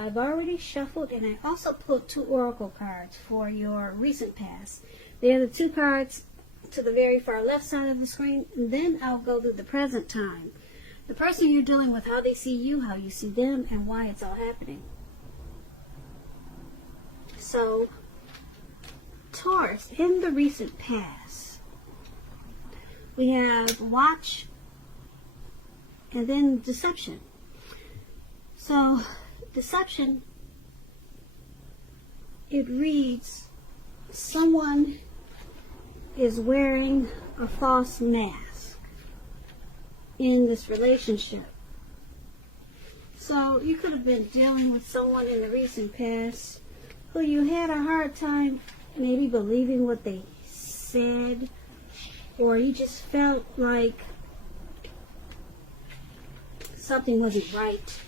I've already shuffled, and I also pulled 2 oracle cards for your recent past. They are the 2 cards to the very far left side of the screen, and then I'll go to the present time. The person you're dealing with, how they see you, how you see them, and why it's all happening. So, Taurus, in the recent past, we have watch and then deception. So, deception, it reads, someone is wearing a false mask in this relationship. So you could have been dealing with someone in the recent past who you had a hard time maybe believing what they said, or you just felt like something wasn't right,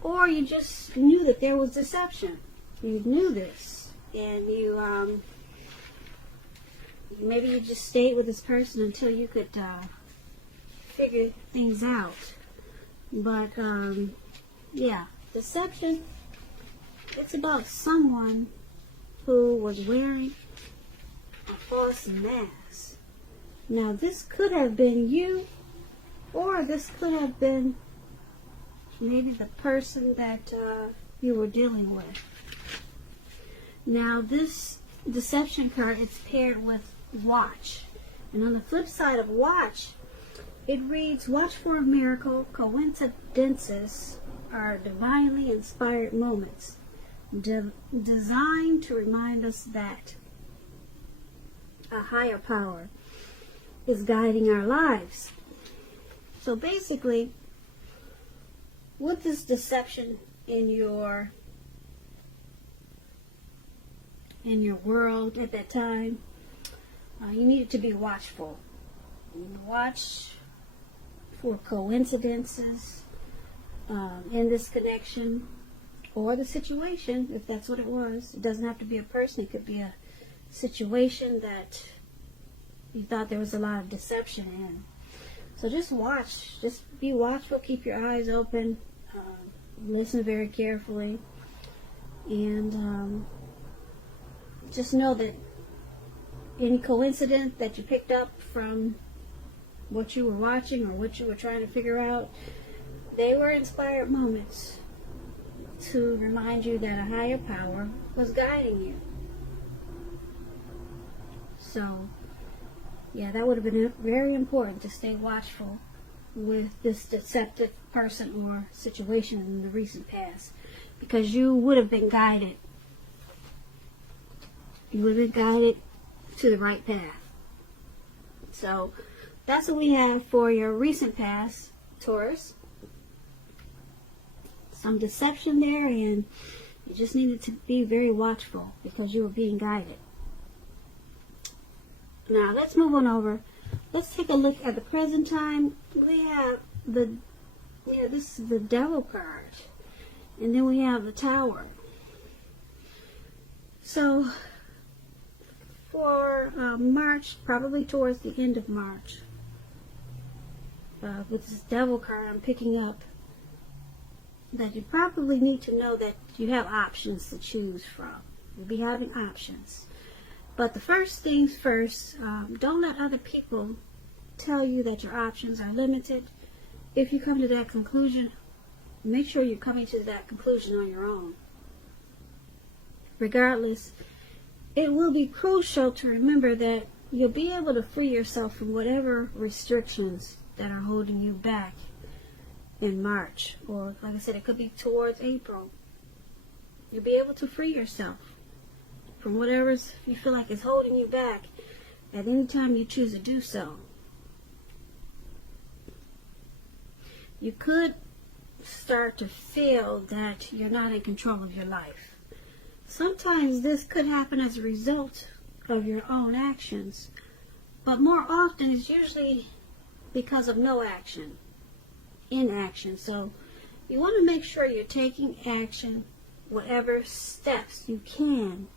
or you just knew that there was deception. You knew this, and you maybe you just stayed with this person until you could figure things out. But yeah, deception, it's about someone who was wearing a false mask. Now this could have been you, or this could have been maybe the person that you were dealing with. Now this deception card is paired with watch. And on the flip side of watch, it reads, watch for a miracle. Coincidences are divinely inspired moments designed to remind us that a higher power is guiding our lives. So basically, with this deception in your world at that time, you needed to be watchful. Watch for coincidences in this connection or the situation, if that's what it was. It doesn't have to be a person. It could be a situation that you thought there was a lot of deception in. So just watch. Just be watchful. Keep your eyes open. Listen very carefully. And just know that any coincidence that you picked up from what you were watching or what you were trying to figure out, they were inspired moments to remind you that a higher power was guiding you. So, yeah, that would have been very important to stay watchful with this deceptive person or situation in the recent past, because you would have been guided. You would have been guided to the right path. So that's what we have for your recent past, Taurus. Some deception there, and you just needed to be very watchful because you were being guided. Now let's move on over. Let's take a look at the present time. We have this is the Devil card, and then we have the Tower. So for March, probably towards the end of March, with this Devil card, I'm picking up that you probably need to know that you have options to choose from. You'll be having options. But the first things first, don't let other people tell you that your options are limited. If you come to that conclusion, make sure you're coming to that conclusion on your own. Regardless, it will be crucial to remember that you'll be able to free yourself from whatever restrictions that are holding you back in March, or like I said, it could be towards April. You'll be able to free yourself from whatever you feel like is holding you back at any time you choose to do so. You could start to feel that you're not in control of your life. Sometimes this could happen as a result of your own actions, but more often it's usually because of no action, inaction. So you want to make sure you're taking action, whatever steps you can,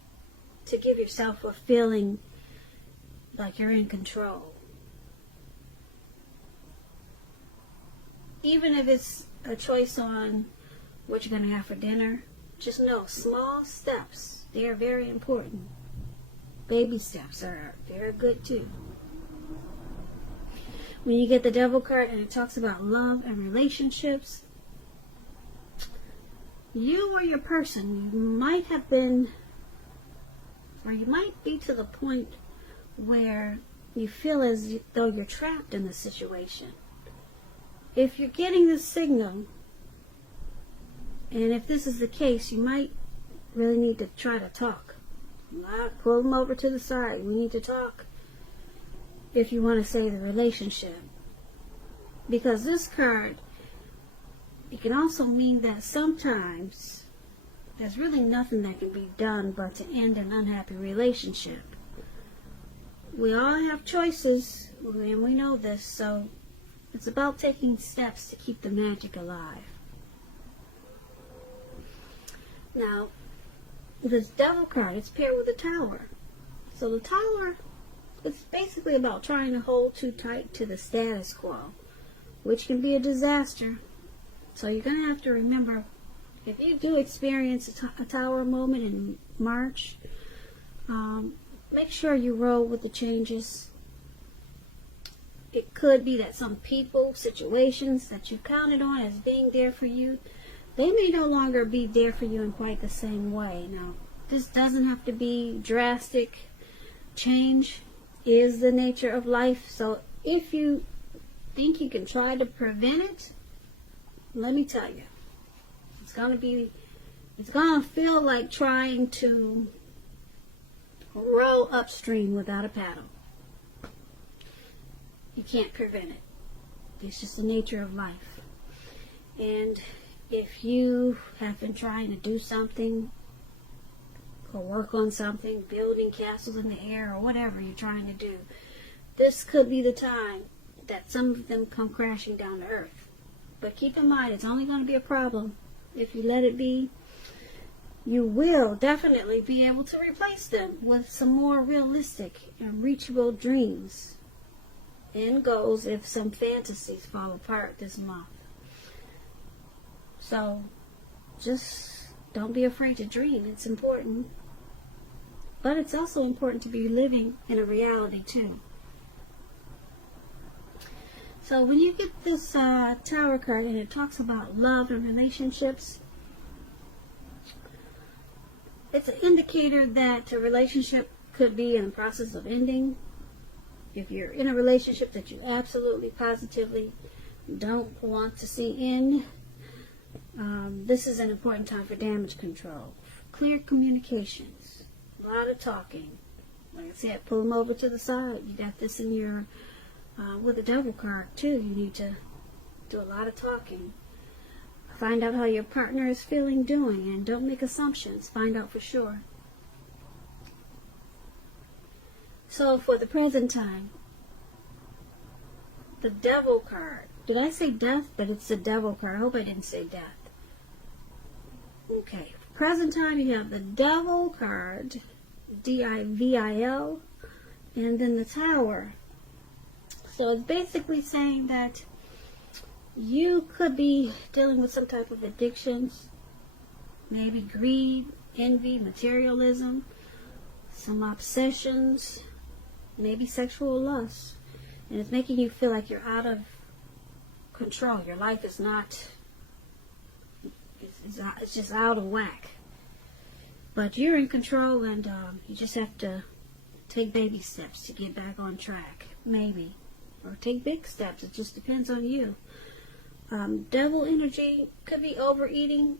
to give yourself a feeling like you're in control. Even if it's a choice on what you're going to have for dinner. Just know, small steps, they are very important. Baby steps are very good too. When you get the Devil card and it talks about love and relationships, you or your person, you might have been, or you might be to the point where you feel as though you're trapped in the situation. If you're getting this signal, and if this is the case, you might really need to try to talk. Pull them over to the side. We need to talk if you want to save the relationship. Because this card, it can also mean that sometimes there's really nothing that can be done but to end an unhappy relationship. We all have choices, and we know this, so it's about taking steps to keep the magic alive. Now, this Devil card, it's paired with the Tower. So the Tower, it's basically about trying to hold too tight to the status quo, which can be a disaster. So you're going to have to remember, if you do experience a Tower moment in March, make sure you roll with the changes. It could be that some people, situations that you counted on as being there for you, they may no longer be there for you in quite the same way. Now, this doesn't have to be drastic. Change is the nature of life. So if you think you can try to prevent it, let me tell you, it's going to feel like trying to row upstream without a paddle. You can't prevent it. It's just the nature of life. And if you have been trying to do something or work on something, building castles in the air or whatever you're trying to do, this could be the time that some of them come crashing down to earth. But keep in mind, it's only going to be a problem if you let it be. You will definitely be able to replace them with some more realistic and reachable dreams and goals if some fantasies fall apart this month. So, just don't be afraid to dream. It's important. But it's also important to be living in a reality too. So when you get this Tower card and it talks about love and relationships, it's an indicator that a relationship could be in the process of ending. If you're in a relationship that you absolutely, positively don't want to see end, this is an important time for damage control. Clear communications. A lot of talking. Like I said, pull them over to the side. You got this in your, with the Devil card too. You need to do a lot of talking. Find out how your partner is feeling, doing, and don't make assumptions. Find out for sure. So for the present time, the Devil card. Did I say death? But it's the Devil card. I hope I didn't say death. Okay. Present time, you have the Devil card, D-I-V-I-L, and then the Tower. So it's basically saying that you could be dealing with some type of addictions, maybe greed, envy, materialism, some obsessions, maybe sexual lust. And it's making you feel like you're out of control. Your life is not, it's just out of whack. But you're in control, and you just have to take baby steps to get back on track, maybe. Or take big steps. It just depends on you. Devil energy could be overeating,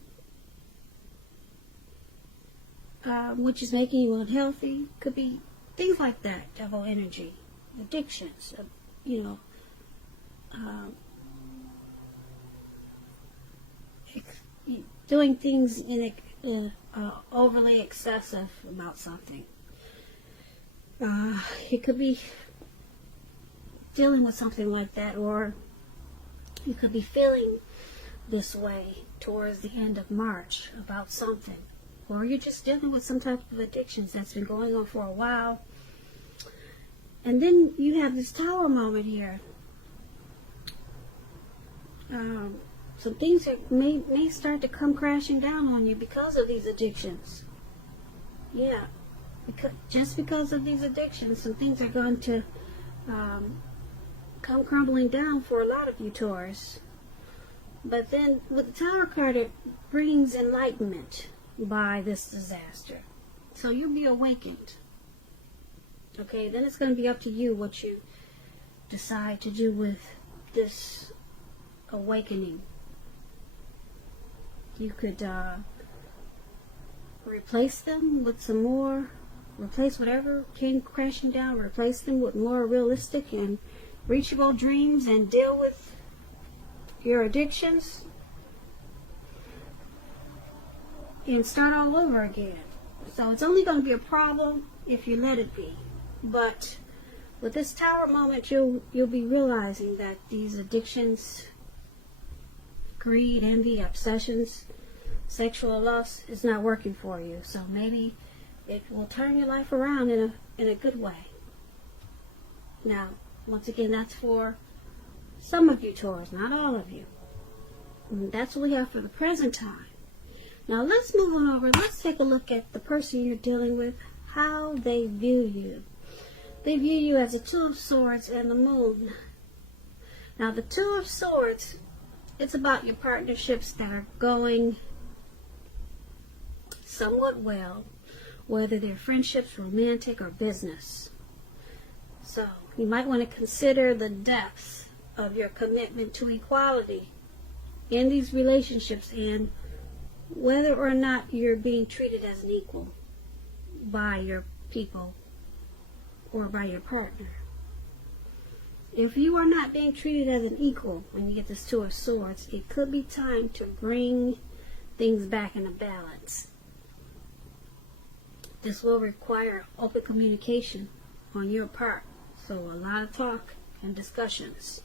which is making you unhealthy. Could be things like that, devil energy. Addictions, doing things in overly excessive about something. It could be dealing with something like that, or you could be feeling this way towards the end of March about something, or you're just dealing with some type of addictions that's been going on for a while. And then you have this Tower moment here. some things may start to come crashing down on you because of these addictions. Yeah, just because of these addictions, some things are going to come crumbling down for a lot of you Taurus. But then with the Tower card, it brings enlightenment by this disaster. So you'll be awakened. Okay, then it's going to be up to you what you decide to do with this awakening. You could replace them with some more, replace whatever came crashing down, replace them with more realistic and reachable dreams and deal with your addictions and start all over again. So it's only going to be a problem if you let it be. But with this Tower moment, you'll be realizing that these addictions, greed, envy, obsessions, sexual lust is not working for you. So maybe it will turn your life around in a good way. Now, once again, that's for some of you Taurus, not all of you. And that's what we have for the present time. Now let's move on over. Let's take a look at the person you're dealing with, how they view you. They view you as a Two of Swords and the Moon. Now the Two of Swords, it's about your partnerships that are going somewhat well, whether they're friendships, romantic, or business. So you might want to consider the depth of your commitment to equality in these relationships and whether or not you're being treated as an equal by your people or by your partner. If you are not being treated as an equal when you get this Two of Swords, it could be time to bring things back into balance. This will require open communication on your part. So a lot of talk and discussions.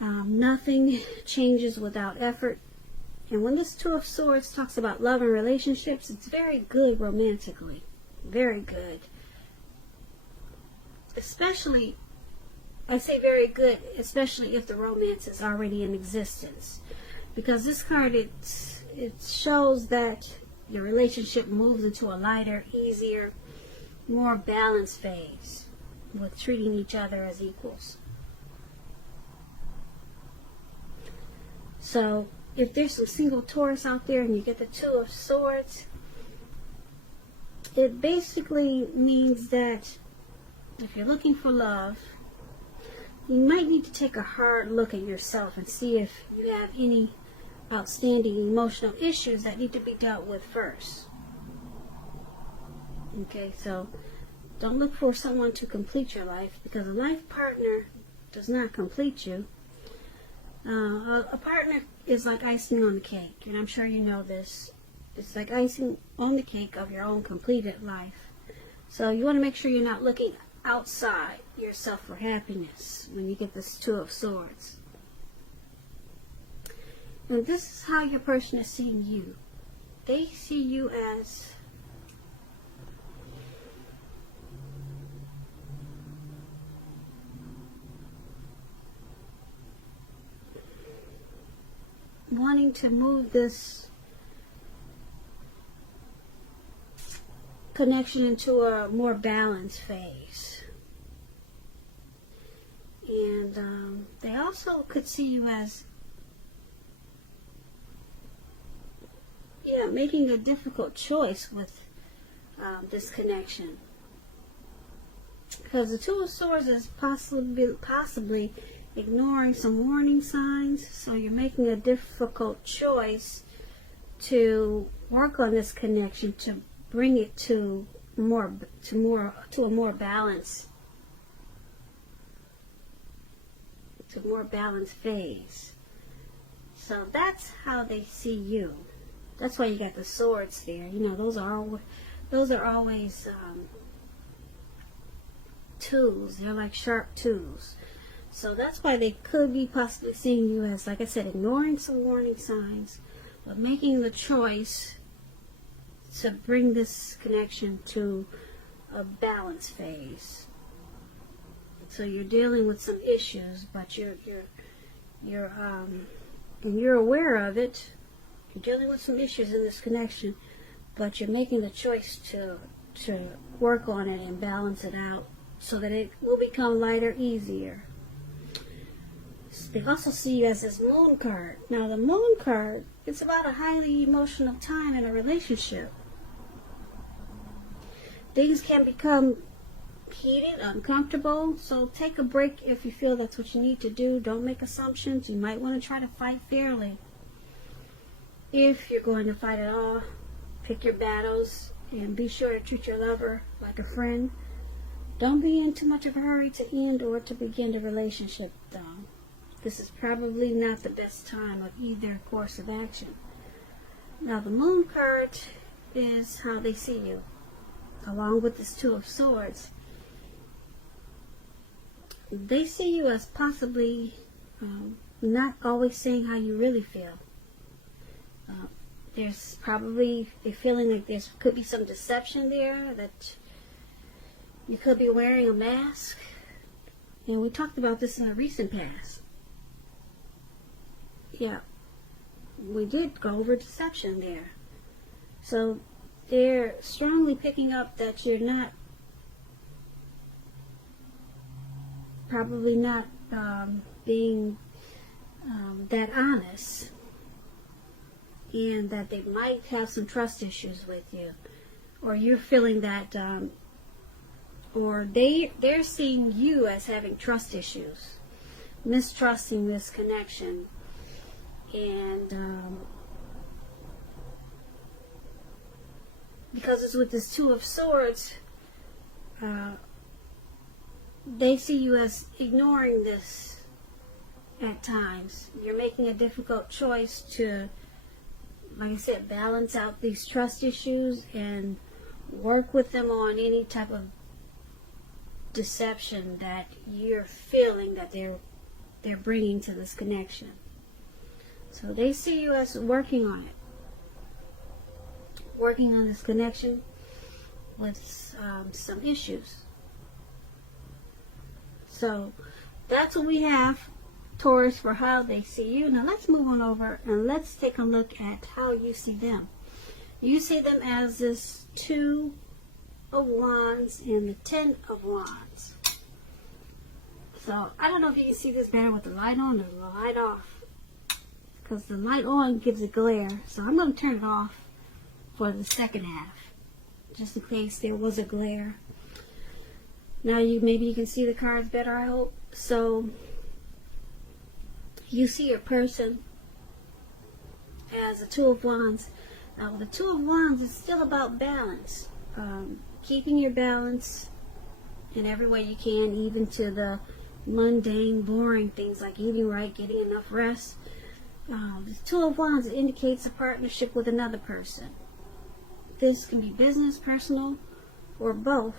Nothing changes without effort. And when this Two of Swords talks about love and relationships, it's very good romantically. Very good. Especially, I say very good, especially if the romance is already in existence. Because this card, it shows that the relationship moves into a lighter, easier, more balanced phase with treating each other as equals. So if there's some single Taurus out there and you get the Two of Swords, it basically means that if you're looking for love, you might need to take a hard look at yourself and see if you have any outstanding emotional issues that need to be dealt with first. Okay, so don't look for someone to complete your life, because a life partner does not complete you. A partner is like icing on the cake, and I'm sure you know this. It's like icing on the cake of your own completed life. So you want to make sure you're not looking outside yourself for happiness when you get this Two of Swords. And this is how your person is seeing you. They see you as wanting to move this connection into a more balanced phase. And they also could see you as making a difficult choice with this connection. Because the Two of Swords is possibly ignoring some warning signs, so you're making a difficult choice to work on this connection to bring it to a more balanced phase. So that's how they see you. That's why you got the swords there. You know, those are always tools. They're like sharp tools. So that's why they could be possibly seeing you as, like I said, ignoring some warning signs, but making the choice to bring this connection to a balance phase. So you're dealing with some issues, but you're and you're aware of it. You're dealing with some issues in this connection, but you're making the choice to work on it and balance it out so that it will become lighter, easier. They also see you as this moon card. Now the moon card, it's about a highly emotional time in a relationship. Things can become heated, uncomfortable, so take a break if you feel that's what you need to do. Don't make assumptions. You might want to try to fight fairly. If you're going to fight at all, pick your battles and be sure to treat your lover like a friend. Don't be in too much of a hurry to end or to begin the relationship, though. This is probably not the best time of either course of action. Now, the moon card is how they see you, along with this Two of Swords. They see you as possibly not always saying how you really feel. There's probably a feeling like there could be some deception there, that you could be wearing a mask. And we talked about this in a recent past. Yeah, we did go over deception there. So they're strongly picking up that you're not, probably not being that honest, and that they might have some trust issues with you, or you're feeling that, or they're seeing you as having trust issues, mistrusting this connection, and because it's with this Two of Swords, they see you as ignoring this at times. You're making a difficult choice to, like I said, balance out these trust issues and work with them on any type of deception that you're feeling that they're bringing to this connection. So they see you as working on it, working on this connection with some issues. So that's what we have, Taurus, for how they see you. Now let's move on over and let's take a look at how you see them. You see them as this Two of Wands and the Ten of Wands. So I don't know if you can see this better with the light on or the light off, because the light on gives a glare. So I'm going to turn it off for the second half, just in case there was a glare. Now maybe you can see the cards better, I hope. So you see your person as a Two of Wands. Now with the Two of Wands, it's still about balance. Keeping your balance in every way you can, even to the mundane, boring things like eating right, getting enough rest. The Two of Wands indicates a partnership with another person. This can be business, personal, or both.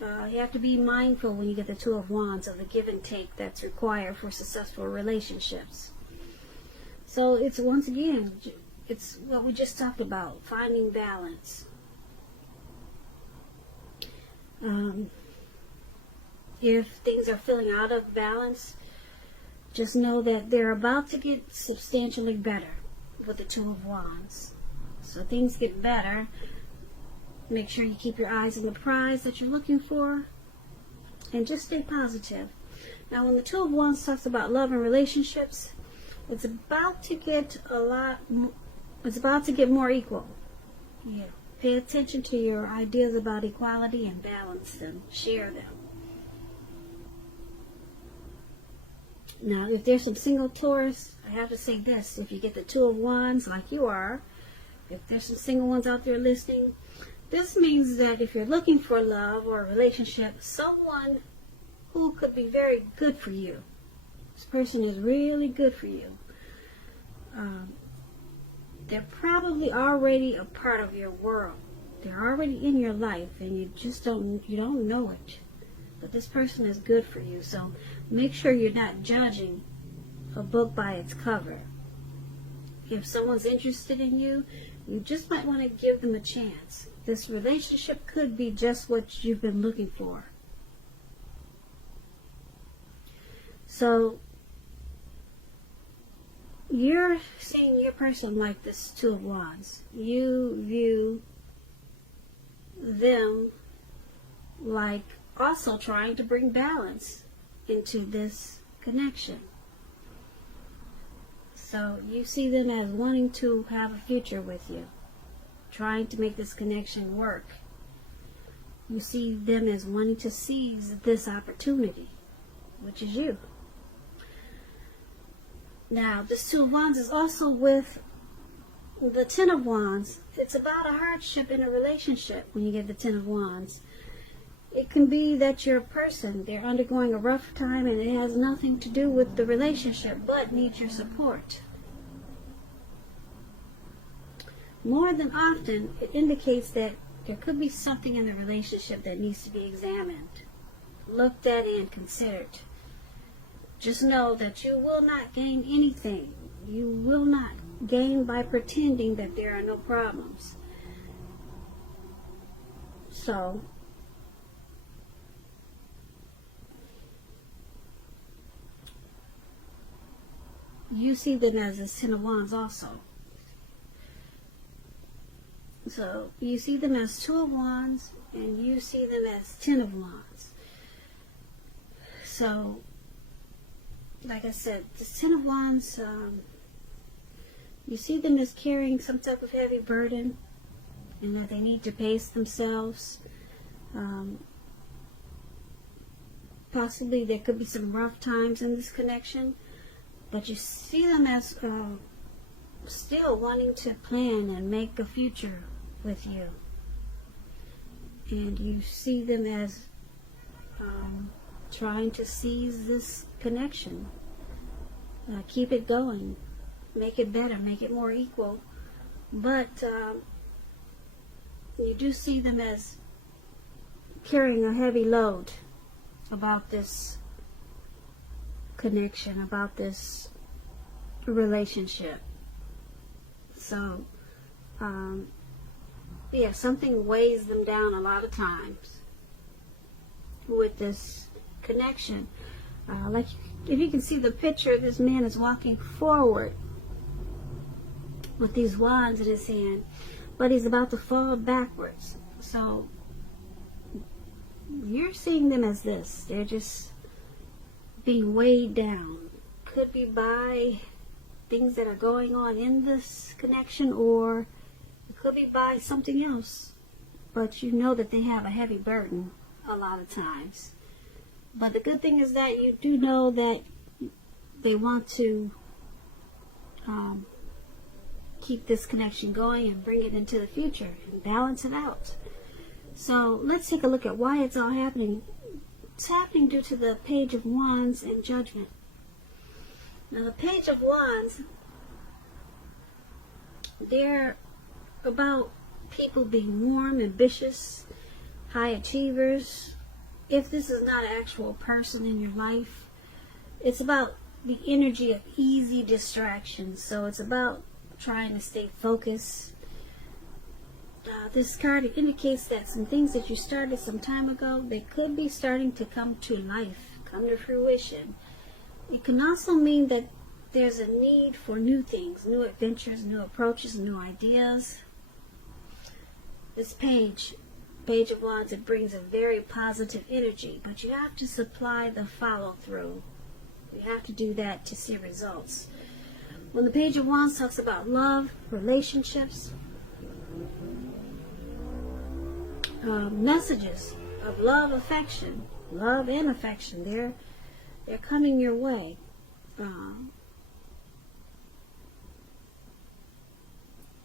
You have to be mindful when you get the Two of Wands of the give and take that's required for successful relationships. So it's, once again, it's what we just talked about, finding balance. If things are feeling out of balance, just know that they're about to get substantially better with the Two of Wands. So things get better. Make sure you keep your eyes on the prize that you're looking for, and just stay positive. Now when the Two of Wands talks about love and relationships, it's about to get more equal. Yeah. Pay attention to your ideas about equality and balance them. Share them. Now, if there's some single Taurus, I have to say this. If you get the Two of Wands like you are, if there's some single ones out there listening, this means that if you're looking for love or a relationship, someone who could be very good for you. This person is really good for you. They're probably already a part of your world. They're already in your life, and you don't know it. But this person is good for you. So make sure you're not judging a book by its cover. If someone's interested in you, you just might want to give them a chance. This relationship could be just what you've been looking for. So you're seeing your person like this Two of Wands. You view them like also trying to bring balance into this connection. So you see them as wanting to have a future with you, trying to make this connection work. You see them as wanting to seize this opportunity, which is you. Now, this Two of Wands is also with the Ten of Wands. It's about a hardship in a relationship when you get the Ten of Wands. It can be that your person, they're undergoing a rough time and it has nothing to do with the relationship, but needs your support. More than often, it indicates that there could be something in the relationship that needs to be examined, looked at, and considered. Just know that you will not gain anything. You will not gain by pretending that there are no problems. So, you see them as the Ten of Wands also. So you see them as Two of Wands, and you see them as Ten of Wands. So, like I said, the Ten of Wands, you see them as carrying some type of heavy burden, and that they need to pace themselves. Possibly there could be some rough times in this connection, but you see them as still wanting to plan and make a future with you. And you see them as trying to seize this connection, keep it going, make it better, make it more equal. But you do see them as carrying a heavy load about this connection, about this relationship. So, yeah, something weighs them down a lot of times with this connection. Like, if you can see the picture, this man is walking forward with these wands in his hand, but he's about to fall backwards. So, you're seeing them as this. They're just being weighed down. Could be by things that are going on in this connection, or it could be by something else. But you know that they have a heavy burden a lot of times. But the good thing is that you do know that they want to keep this connection going and bring it into the future and balance it out. So let's take a look at why it's all happening. It's happening due to the Page of Wands and Judgment. Now, the Page of Wands, they're about people being warm, ambitious, high achievers. If this is not an actual person in your life, it's about the energy of easy distractions. So it's about trying to stay focused. This card indicates that some things that you started some time ago, they could be starting to come to life, come to fruition. It can also mean that there's a need for new things, new adventures, new approaches, new ideas. This Page of Wands, it brings a very positive energy, but you have to supply the follow-through. You have to do that to see results. When the Page of Wands talks about love, relationships, messages of love, affection, love and affection, they're coming your way.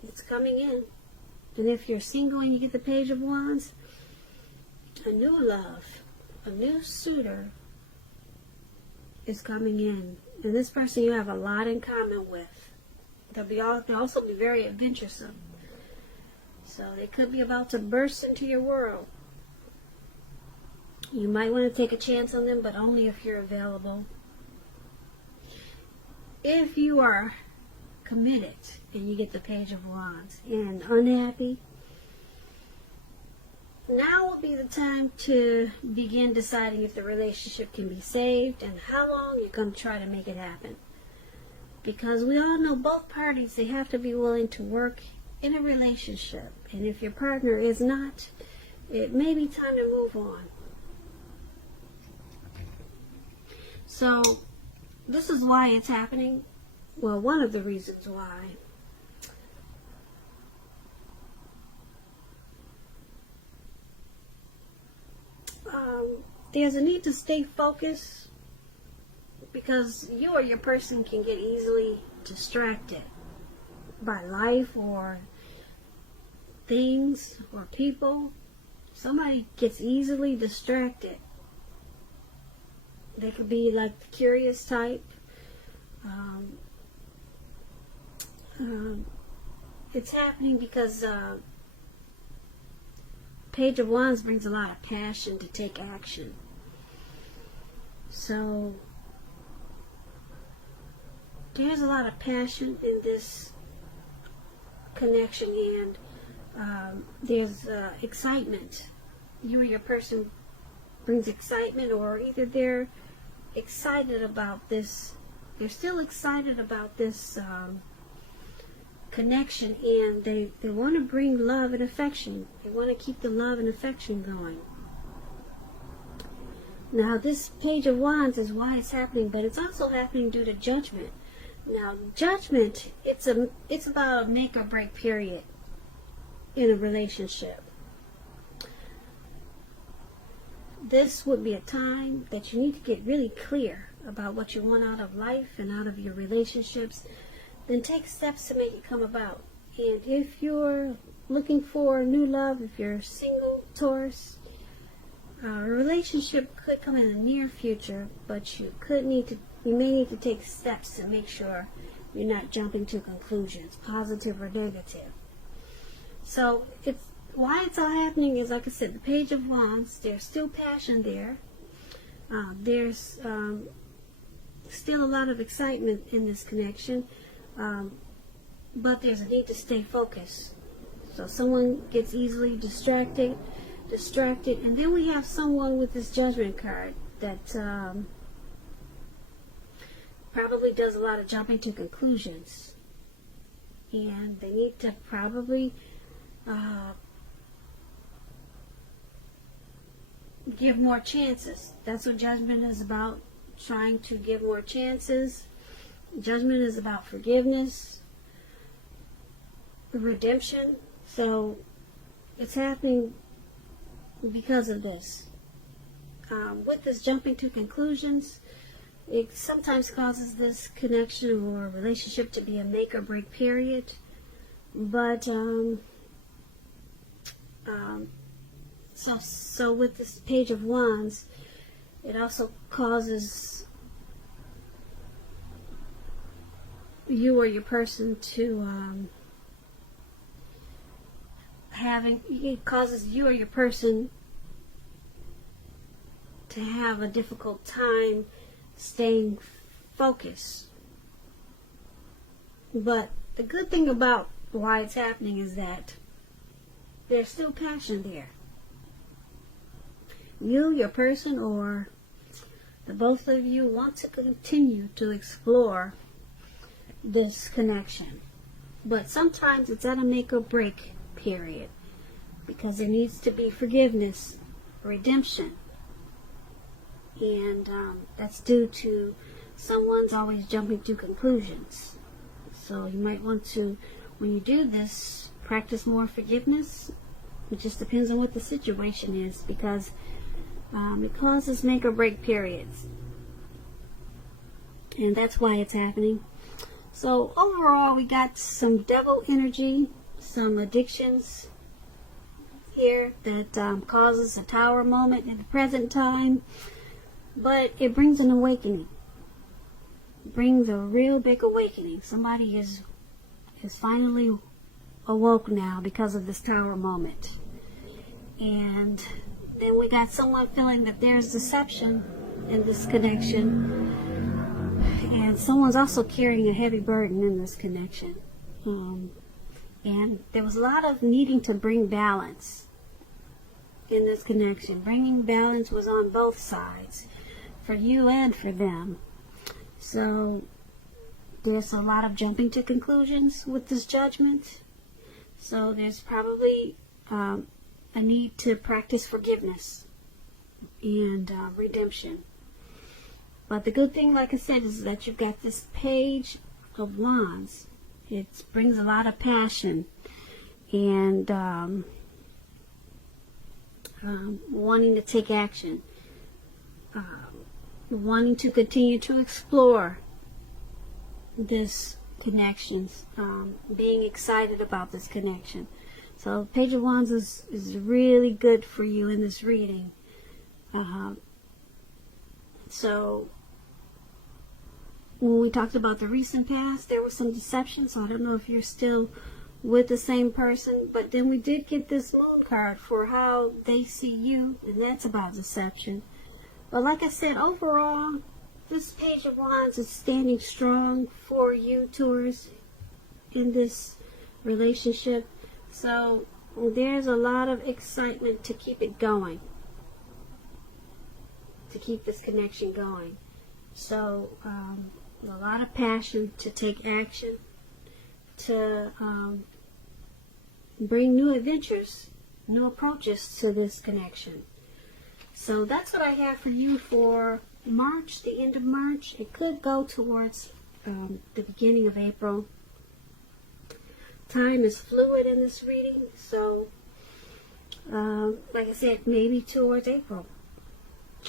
It's coming in. And if you're single and you get the Page of Wands, a new love, a new suitor is coming in. And this person you have a lot in common with. They'll also be very adventuresome. So they could be about to burst into your world. You might want to take a chance on them, but only if you're available. If you are committed and you get the Page of Wands and unhappy, now will be the time to begin deciding if the relationship can be saved and how long you're going to try to make it happen. Because we all know both parties, they have to be willing to work in a relationship. And if your partner is not, it may be time to move on. So, this is why it's happening. Well, one of the reasons why. There's a need to stay focused, because you or your person can get easily distracted by life or things or people. Somebody gets easily distracted. They could be like the curious type. It's happening because Page of Wands brings a lot of passion to take action. So there's a lot of passion in this connection, and there's excitement. You or your person brings excitement, or either they're excited about this, they're still excited about this connection, and they want to bring love and affection. They want to keep the love and affection going. Now, this Page of Wands is why it's happening, but it's also happening due to judgment. Now, judgment, it's about a make or break period in a relationship. This would be a time that you need to get really clear about what you want out of life and out of your relationships. Then take steps to make it come about. And if you're looking for new love, if you're single, Taurus, a relationship could come in the near future, but you may need to take steps to make sure you're not jumping to conclusions, positive or negative. So why it's all happening is, like I said, the Page of Wands, there's still passion there. There's still a lot of excitement in this connection, but there's a need to stay focused. So someone gets easily distracted, and then we have someone with this Judgment card that probably does a lot of jumping to conclusions, and they need to probably give more chances. That's what Judgment is about, trying to give more chances. Judgment is about forgiveness, redemption. So it's happening because of this. With this jumping to conclusions, it sometimes causes this connection or relationship to be a make or break period. But so with this Page of Wands, it also causes you or your person to it causes you or your person to have a difficult time staying focused. But the good thing about why it's happening is that there's still passion there. You, your person, or the both of you want to continue to explore this connection. But sometimes it's at a make or break period, because there needs to be forgiveness, redemption, and that's due to someone's always jumping to conclusions. So you might want to, when you do this, practice more forgiveness. It just depends on what the situation is, because it causes make or break periods, and that's why it's happening. So overall, we got some devil energy, some addictions here that causes a Tower moment in the present time, but it brings an awakening. It brings a real big awakening. Somebody is finally awoke now because of this Tower moment. And then we got someone feeling that there's deception in this connection, and someone's also carrying a heavy burden in this connection. And there was a lot of needing to bring balance in this connection. Bringing balance was on both sides, for you and for them. So there's a lot of jumping to conclusions with this judgment. So there's probably a need to practice forgiveness and redemption. But the good thing, like I said, is that you've got this Page of Wands. It brings a lot of passion and wanting to take action, wanting to continue to explore this connections, being excited about this connection. So Page of Wands is really good for you in this reading. So when we talked about the recent past, there was some deception, so I don't know if you're still with the same person, but then we did get this Moon card for how they see you, and that's about deception. But like I said, overall, this Page of Wands is standing strong for you, Taurus, in this relationship. So there's a lot of excitement to keep it going, to keep this connection going. So a lot of passion to take action, to bring new adventures, new approaches to this connection. So that's what I have for you for March, the end of March. It could go towards the beginning of April. Time is fluid in this reading, so like I said, maybe towards April.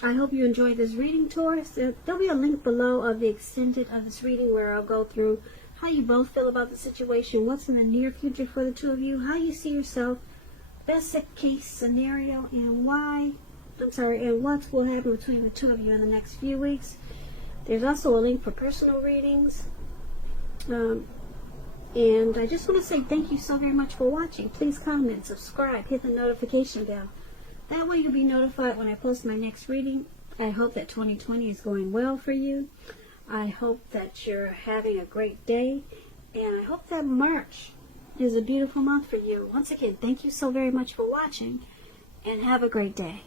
I hope you enjoyed this reading, Taurus. There'll be a link below of the extended of this reading where I'll go through how you both feel about the situation, what's in the near future for the two of you, how you see yourself, best case scenario, and what will happen between the two of you in the next few weeks. There's also a link for personal readings. And I just want to say thank you so very much for watching. Please comment, subscribe, hit the notification bell. That way you'll be notified when I post my next reading. I hope that 2020 is going well for you. I hope that you're having a great day. And I hope that March is a beautiful month for you. Once again, thank you so very much for watching. And have a great day.